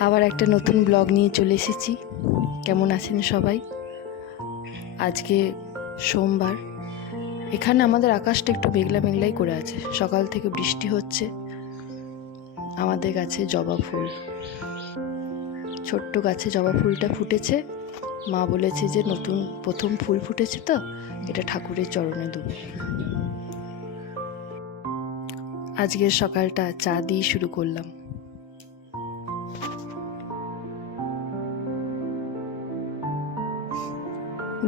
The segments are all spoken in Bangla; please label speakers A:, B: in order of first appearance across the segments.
A: একটা নতুন ব্লগ নিয়ে চলে এসেছি। কেমন আছেন সবাই? আজকে সোমবার। এখানে আমাদের আকাশটা একটু মেঘলা মেঘলাই করে আছে। সকাল থেকে বৃষ্টি হচ্ছে। আমাদের গাছে জবা ফুল। ছোট্ট গাছে জবা ফুলটা ফুটেছে। মা বলেছে যে নতুন প্রথম ফুল ফুটেছে তো, এটা ঠাকুরের চরণে দেবো। আজকের সকালটা চা দিয়ে শুরু করলাম।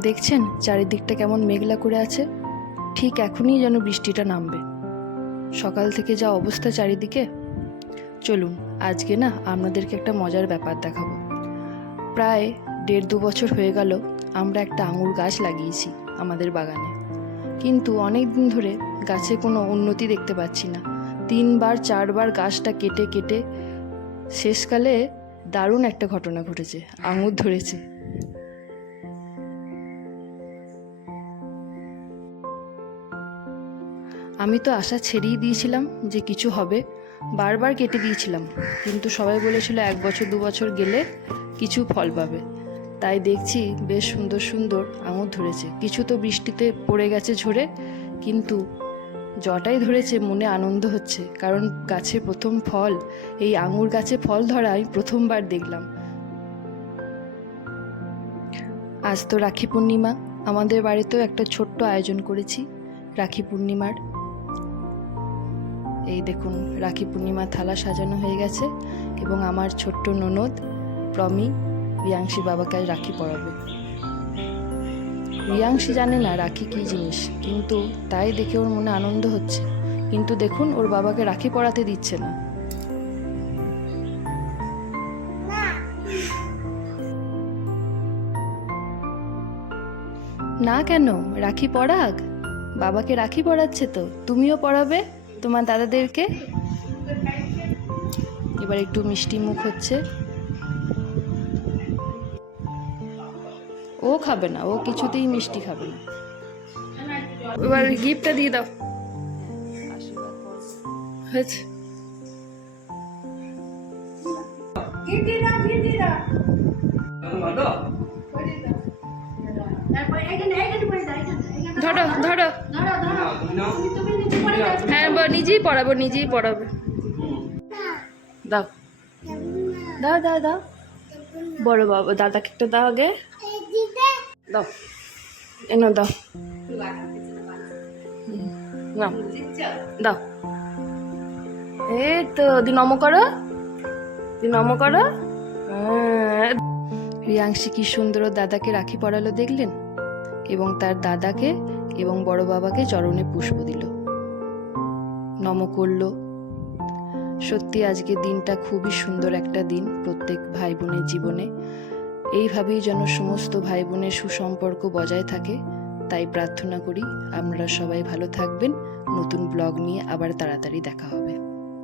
A: দেখছেন চারিদিকটা কেমন মেঘলা করে আছে? ঠিক এখনই যেন বৃষ্টিটা নামবে। সকাল থেকে যা অবস্থা চারিদিকে। চলুন, আজকে না আপনাদেরকে একটা মজার ব্যাপার দেখাবো। প্রায় দেড় দু বছর হয়ে গেল আমরা একটা আঙুর গাছ লাগিয়েছি আমাদের বাগানে। কিন্তু অনেক দিন ধরে গাছে কোনো উন্নতি দেখতে পাচ্ছি না। তিনবার, চারবার গাছটা কেটে কেটে শেষকালে দারুণ একটা ঘটনা ঘটেছে, আঙুর ধরেছে। আমি তো আশা ছেড়েই দিয়েছিলাম যে কিছু হবে। বারবার কেটে দিয়েছিলাম। কিন্তু সবাই বলেছিল এক বছর, দু বছর গেলে কিছু ফল পাবে। তাই দেখছি বেশ সুন্দর সুন্দর আঙুর ধরেছে। কিছু তো বৃষ্টিতে পড়ে গেছে ঝরে, কিন্তু জটাই ধরেছে মনে আনন্দ হচ্ছে। কারণ গাছে প্রথম ফল, এই আঙুর গাছে ফল ধরা আমি প্রথমবার দেখলাম। আজ তো রাখি পূর্ণিমা। আমাদের বাড়িতেও একটা ছোট্ট আয়োজন করেছি রাখি পূর্ণিমার। এই দেখুন, রাখি পূর্ণিমার থালা সাজানো হয়ে গেছে এবং আমার ছোট্ট ননদ, প্রমি, রিয়াংশী বাবাকে আজ রাখি পরাবে। রিয়াংশী জানে না রাখি কী জিনিস, কিন্তু তাই দেখে ওর মনে আনন্দ হচ্ছে। কিন্তু দেখুন, ওর বাবাকে রাখি পরাতে দিচ্ছে না। না কেন? রাখি পরাগ বাবাকে রাখি পরাচ্ছে তো, তুমিও পরাবে? তোমার দাদাদেরকে? এবার একটু মিষ্টি মুখ হচ্ছে। ও খাবে না ও কিছুতেই মিষ্টি খাবে না। এবার গিফটটা দিয়ে দাও। হয়েছে। ধরো ধরো। হ্যাঁ নিজেই পড়াবো, নিজেই পড়াবে। দাও। দাও দাও দাও। বড় বাবা, দাদাকে একটা দাও আগে। দাও। এনো দাও। নাও। দাও। এই তো দি নম করো। দি নম করো। হ্যাঁ। রিয়াংশী কি সুন্দর দাদাকে রাখি পড়ালো দেখলেন? এবং তার দাদাকে এবং বড় বাবাকে চরণে পুষ্প দিল। নম করল, সত্যি আজকে দিনটা খুবই সুন্দর একটা দিন প্রত্যেক ভাই বোনের জীবনে। এইভাবেই যেন সমস্ত ভাই বোনের সুসম্পর্ক বজায় থাকে, তাই প্রার্থনা করি আপনারা সবাই ভালো থাকবেন। নতুন ব্লগ নিয়ে আবার তাড়াতাড়ি দেখা হবে।